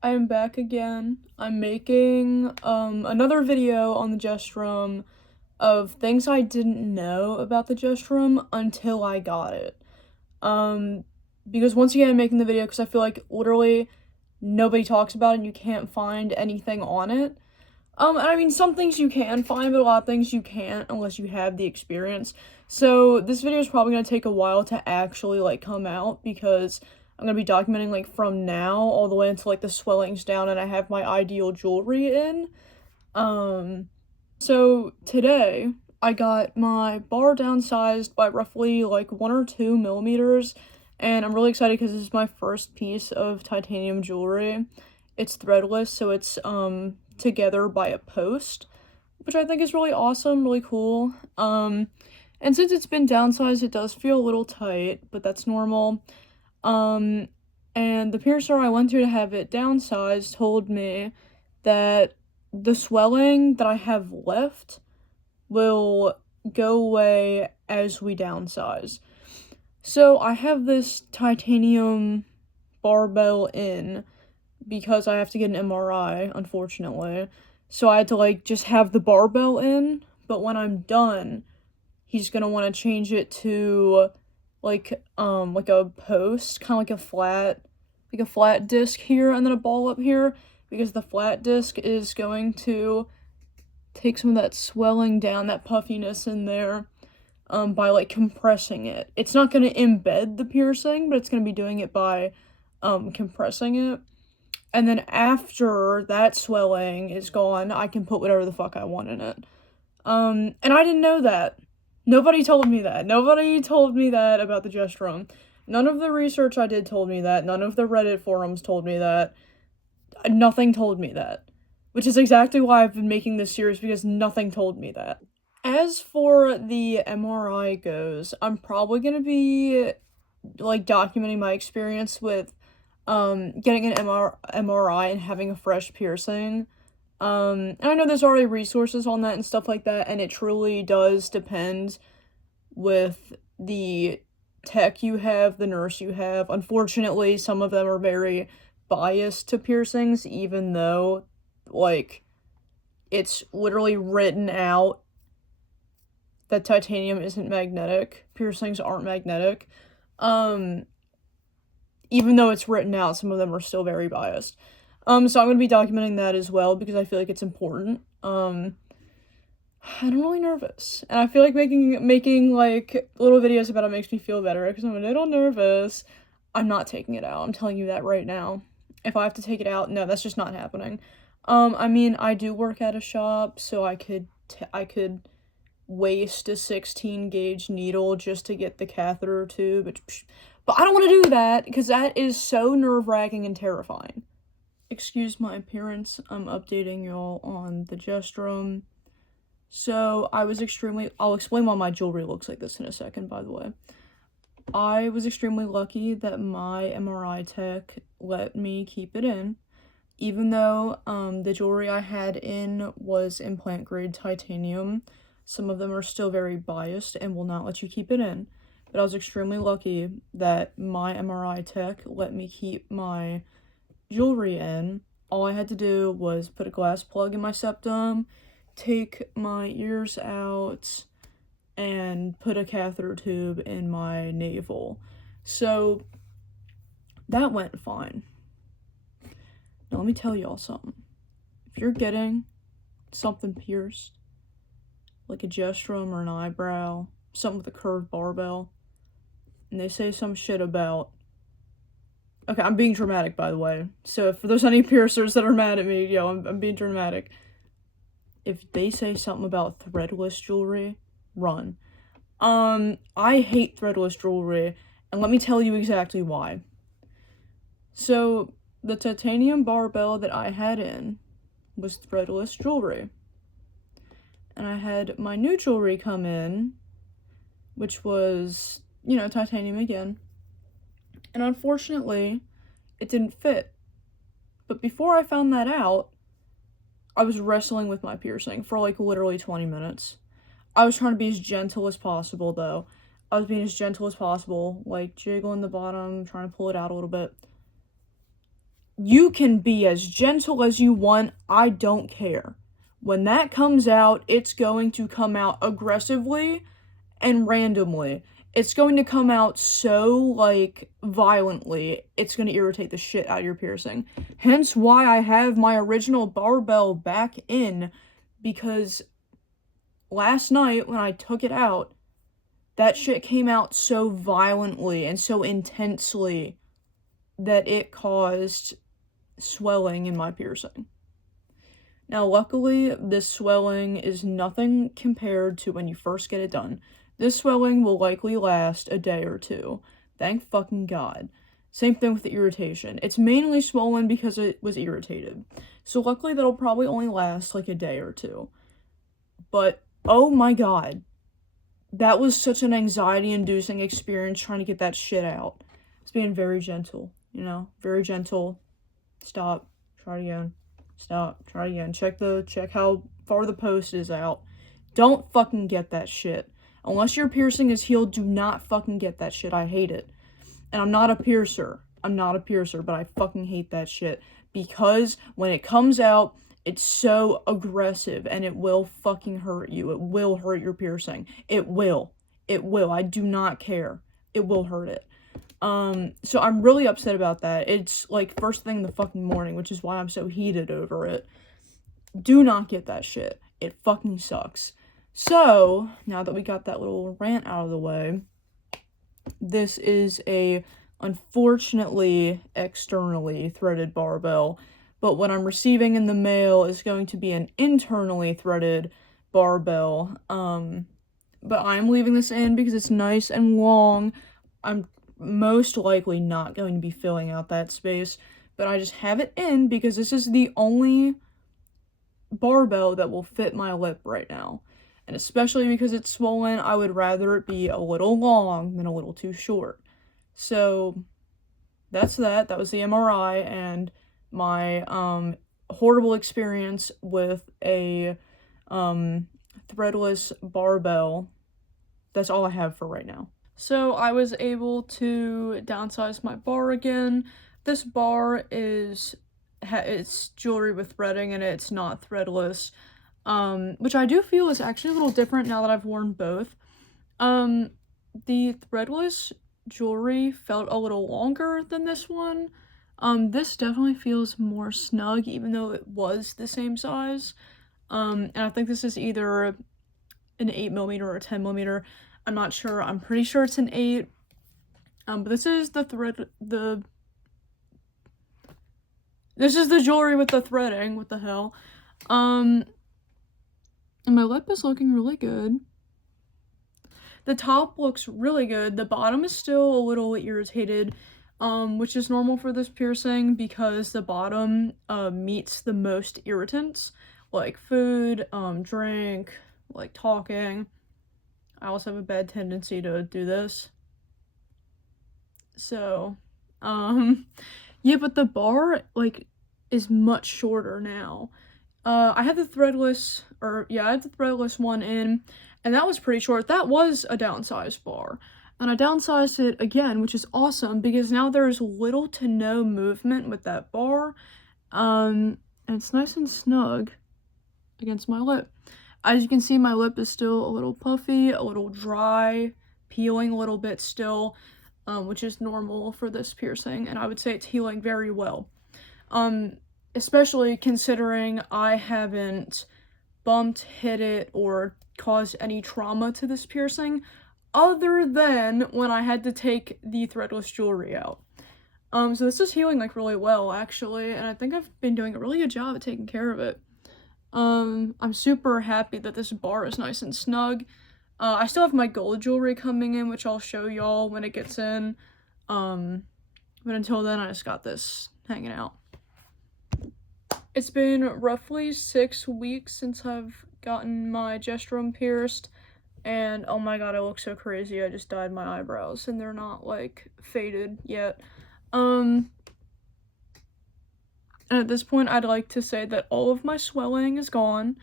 I am back again. I'm making another video on the jestrum of things I didn't know about the jestrum until I got it. Because once again I'm making the video because I feel like literally nobody talks about it and you can't find anything on it. And I mean some things you can find, but a lot of things you can't unless you have the experience. So this video is probably gonna take a while to actually come out because I'm gonna be documenting from now all the way until the swelling's down and I have my ideal jewelry in. So today I got my bar downsized by roughly 1 or 2 millimeters, and I'm really excited because this is my first piece of titanium jewelry. It's threadless, so it's together by a post, which I think is really awesome, really cool. And since it's been downsized, it does feel a little tight, but that's normal. And the piercer I went to have it downsized told me that the swelling that I have left will go away as we downsize. So I have this titanium barbell in because I have to get an MRI, unfortunately. So I had to just have the barbell in, but when I'm done, he's gonna want to change it to a post, kind of like a flat disc here and then a ball up here, because the flat disc is going to take some of that swelling down, that puffiness in there, by compressing it. It's not going to embed the piercing, but it's going to be doing it by compressing it. And then after that swelling is gone, I can put whatever the fuck I want in it. And I didn't know that. Nobody told me that. Nobody told me that about the jestrum. None of the research I did told me that. None of the Reddit forums told me that. Nothing told me that. Which is exactly why I've been making this series, because nothing told me that. As for the MRI goes, I'm probably gonna be, documenting my experience with, getting an MRI and having a fresh piercing. And I know there's already resources on that and stuff like that, and it truly does depend with the tech you have, the nurse you have. Unfortunately, some of them are very biased to piercings, even though, it's literally written out that titanium isn't magnetic. Piercings aren't magnetic. Even though it's written out, some of them are still very biased. So I'm gonna be documenting that as well because I feel like it's important. And I'm really nervous, and I feel like making little videos about it makes me feel better because I'm a little nervous. I'm not taking it out. I'm telling you that right now. If I have to take it out, no, that's just not happening. I mean, I do work at a shop, so I could waste a 16 gauge needle just to get the catheter tube, but I don't want to do that because that is so nerve-wracking and terrifying. Excuse my appearance, I'm updating y'all on the jestrum. So, I'll explain why my jewelry looks like this in a second, by the way. I was extremely lucky that my MRI tech let me keep it in, even though, the jewelry I had in was implant-grade titanium. Some of them are still very biased and will not let you keep it in, but I was extremely lucky that my MRI tech let me keep my jewelry in. All I had to do was put a glass plug in my septum, take my ears out, and put a catheter tube in my navel. So that went fine. Now let me tell y'all something. If you're getting something pierced, like a jestrum or an eyebrow, something with a curved barbell, and they say some shit about, okay, I'm being dramatic, by the way, so if there's any piercers that are mad at me, yo, I'm being dramatic. If they say something about threadless jewelry, run. I hate threadless jewelry, and let me tell you exactly why. So, the titanium barbell that I had in was threadless jewelry. And I had my new jewelry come in, which was, titanium again. And unfortunately, it didn't fit. But before I found that out, I was wrestling with my piercing for literally 20 minutes. I was trying to be as gentle as possible, though. I was being as gentle as possible, jiggling the bottom, trying to pull it out a little bit. you can be as gentle as you want, I don't care. When that comes out, it's going to come out aggressively and randomly. It's going to come out so, like, violently, it's going to irritate the shit out of your piercing. Hence why I have my original barbell back in, because last night when I took it out, that shit came out so violently and so intensely that it caused swelling in my piercing. Now, luckily, this swelling is nothing compared to when you first get it done. This swelling will likely last a day or two. Thank fucking God. Same thing with the irritation. It's mainly swollen because it was irritated. So luckily that'll probably only last like a day or two. But, oh my God. That was such an anxiety-inducing experience trying to get that shit out. It's being very gentle, you know? Very gentle. Stop. Try it again. Stop. Try it again. Check how far the post is out. Don't fucking get that shit. Unless your piercing is healed, do not fucking get that shit. I hate it. And I'm not a piercer. But I fucking hate that shit. Because when it comes out, it's so aggressive and it will fucking hurt you. It will hurt your piercing. It will. I do not care. It will hurt it. So I'm really upset about that. It's like first thing in the fucking morning, which is why I'm so heated over it. Do not get that shit. It fucking sucks. So, now that we got that little rant out of the way, this is a, unfortunately, externally threaded barbell, but what I'm receiving in the mail is going to be an internally threaded barbell, but I'm leaving this in because it's nice and long. I'm most likely not going to be filling out that space, but I just have it in because this is the only barbell that will fit my lip right now. And especially because it's swollen, I would rather it be a little long than a little too short. So, that's that. That was the MRI and my, horrible experience with a, threadless barbell. That's all I have for right now. So, I was able to downsize my bar again. This bar it's jewelry with threading and it's not threadless. Which I do feel is actually a little different now that I've worn both. The threadless jewelry felt a little longer than this one. This definitely feels more snug, even though it was the same size. And I think this is either an 8mm or a 10mm. I'm not sure. I'm pretty sure it's an 8. But this is the this is the jewelry with the threading. What the hell? And my lip is looking really good. The top looks really good. The bottom is still a little irritated, which is normal for this piercing because the bottom meets the most irritants, like food, drink, like talking. I also have a bad tendency to do this. So, yeah, but the bar, like, is much shorter now. I had the threadless one in, and that was pretty short. That was a downsized bar. And I downsized it again, which is awesome, because now there's little to no movement with that bar. And it's nice and snug against my lip. As you can see, my lip is still a little puffy, a little dry, peeling a little bit still, which is normal for this piercing, and I would say it's healing very well. Especially considering I haven't bumped, hit it, or caused any trauma to this piercing, other than when I had to take the threadless jewelry out. So this is healing, like, really well, actually, and I think I've been doing a really good job at taking care of it. I'm super happy that this bar is nice and snug. I still have my gold jewelry coming in, which I'll show y'all when it gets in. But until then, I just got this hanging out. It's been roughly 6 weeks since I've gotten my jestrum pierced, and oh my god, I look so crazy. I just dyed my eyebrows, and they're not, like, faded yet. And at this point, I'd like to say that all of my swelling is gone.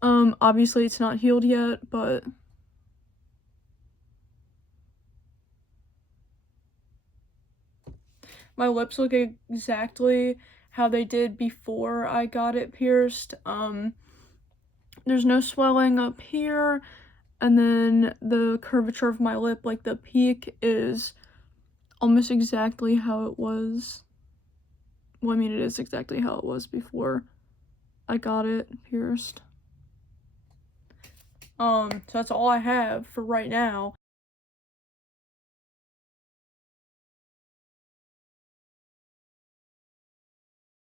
Obviously it's not healed yet, but my lips look exactly how they did before I got it pierced. There's no swelling up here, and then the curvature of my lip, like the peak, is almost exactly how it was. Well, I mean, it is exactly how it was before I got it pierced. So that's all I have for right now.